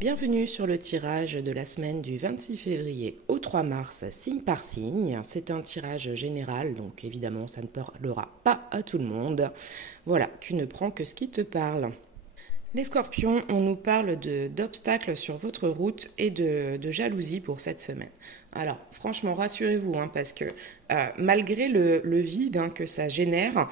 Bienvenue sur le tirage de la semaine du 26 février au 3 mars, signe par signe. C'est un tirage général, donc évidemment ça ne parlera pas à tout le monde. Voilà, tu ne prends que ce qui te parle. Les scorpions, on nous parle d'obstacles sur votre route et de jalousie pour cette semaine. Alors, franchement, rassurez-vous, parce que malgré le vide que ça génère,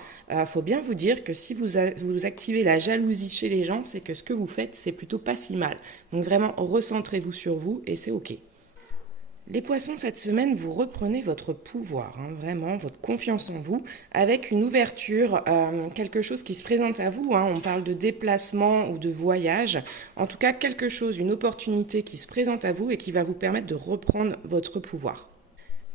faut bien vous dire que si vous activez la jalousie chez les gens, c'est que ce que vous faites, c'est plutôt pas si mal. Donc vraiment, recentrez-vous sur vous et c'est ok. Les poissons, cette semaine, vous reprenez votre pouvoir, vraiment, votre confiance en vous, avec une ouverture, quelque chose qui se présente à vous. On parle de déplacement ou de voyage. En tout cas, quelque chose, une opportunité qui se présente à vous et qui va vous permettre de reprendre votre pouvoir.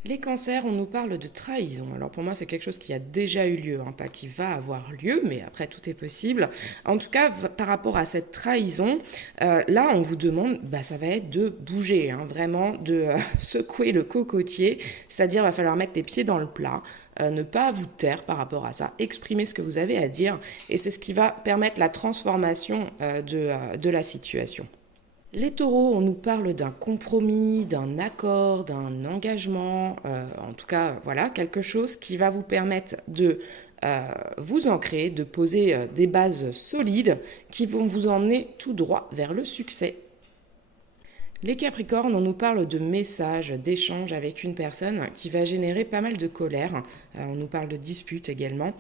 Les cancers, on nous parle de trahison. Alors pour moi, c'est quelque chose qui a déjà eu lieu, pas qui va avoir lieu, mais après tout est possible. En tout cas, par rapport à cette trahison, là, on vous demande, ça va être de bouger, vraiment de secouer le cocotier, c'est-à-dire va falloir mettre les pieds dans le plat, ne pas vous taire par rapport à ça, exprimer ce que vous avez à dire, et c'est ce qui va permettre la transformation de la situation. Les taureaux, on nous parle d'un compromis, d'un accord, d'un engagement, en tout cas, voilà, quelque chose qui va vous permettre de vous ancrer, de poser des bases solides qui vont vous emmener tout droit vers le succès. Les Capricornes, on nous parle de messages, d'échanges avec une personne qui va générer pas mal de colère. On nous parle de disputes également.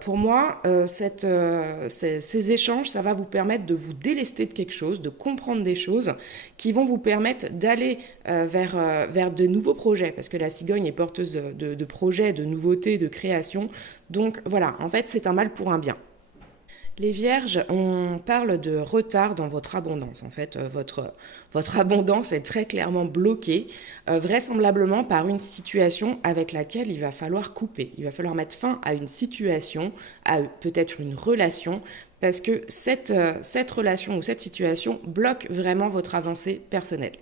Pour moi, ces échanges, ça va vous permettre de vous délester de quelque chose, de comprendre des choses qui vont vous permettre d'aller vers de nouveaux projets. Parce que la cigogne est porteuse de projets, de nouveautés, de créations. Donc voilà, en fait, c'est un mal pour un bien. Les vierges, on parle de retard dans votre abondance. En fait, votre abondance est très clairement bloquée, vraisemblablement par une situation avec laquelle il va falloir couper. Il va falloir mettre fin à une situation, à peut-être une relation, parce que cette relation ou cette situation bloque vraiment votre avancée personnelle.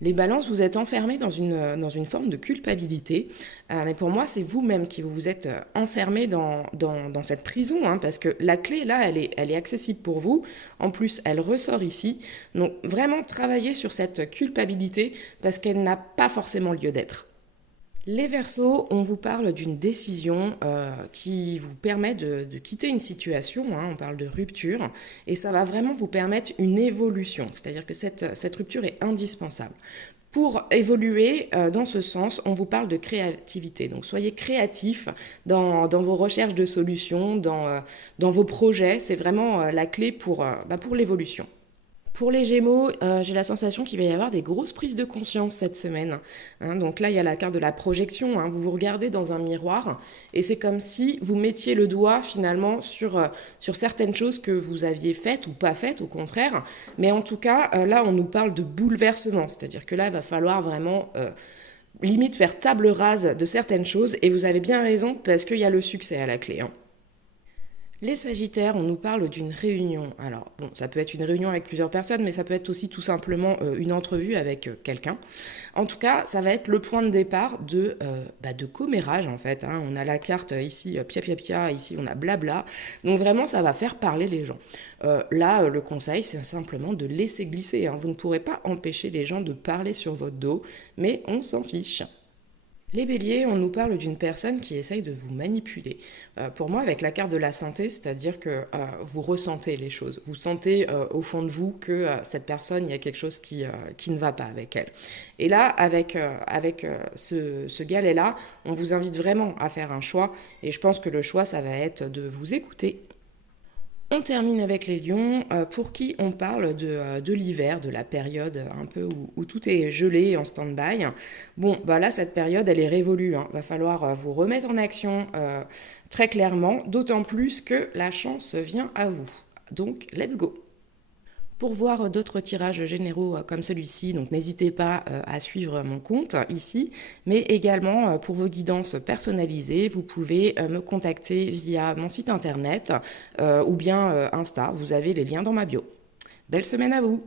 Les balances, vous êtes enfermés dans une forme de culpabilité. Mais pour moi, c'est vous-même qui vous êtes enfermés dans cette prison, parce que la clé, là, elle est accessible pour vous. En plus, elle ressort ici. Donc, vraiment travailler sur cette culpabilité parce qu'elle n'a pas forcément lieu d'être. Les Verseaux, on vous parle d'une décision qui vous permet de quitter une situation, on parle de rupture, et ça va vraiment vous permettre une évolution, c'est-à-dire que cette rupture est indispensable. Pour évoluer dans ce sens, on vous parle de créativité. Donc soyez créatifs dans vos recherches de solutions, dans vos projets, c'est vraiment la clé pour l'évolution. Pour les Gémeaux, j'ai la sensation qu'il va y avoir des grosses prises de conscience cette semaine. Donc là, il y a la carte de la projection. Vous vous regardez dans un miroir et c'est comme si vous mettiez le doigt finalement sur certaines choses que vous aviez faites ou pas faites, au contraire. Mais en tout cas, là, on nous parle de bouleversement. C'est-à-dire que là, il va falloir vraiment limite faire table rase de certaines choses. Et vous avez bien raison parce qu'il y a le succès à la clé. Les Sagittaires, on nous parle d'une réunion. Alors, bon, ça peut être une réunion avec plusieurs personnes, mais ça peut être aussi tout simplement une entrevue avec quelqu'un. En tout cas, ça va être le point de départ de commérage, en fait. On a la carte ici, pia pia pia, ici on a blabla. Donc vraiment, ça va faire parler les gens. Là, le conseil, c'est simplement de laisser glisser. Vous ne pourrez pas empêcher les gens de parler sur votre dos, mais on s'en fiche. Les béliers, on nous parle d'une personne qui essaye de vous manipuler. Pour moi, avec la carte de la santé, c'est-à-dire que vous ressentez les choses. Vous sentez au fond de vous que cette personne, il y a quelque chose qui ne va pas avec elle. Et là, avec ce galet-là, on vous invite vraiment à faire un choix. Et je pense que le choix, ça va être de vous écouter. On termine avec les lions, pour qui on parle de l'hiver, de la période un peu où tout est gelé en stand-by. Bon, là, cette période, elle est révolue. Va falloir vous remettre en action très clairement, d'autant plus que la chance vient à vous. Donc, let's go! Pour voir d'autres tirages généraux comme celui-ci, donc n'hésitez pas à suivre mon compte ici, mais également pour vos guidances personnalisées, vous pouvez me contacter via mon site internet ou bien Insta, vous avez les liens dans ma bio. Belle semaine à vous!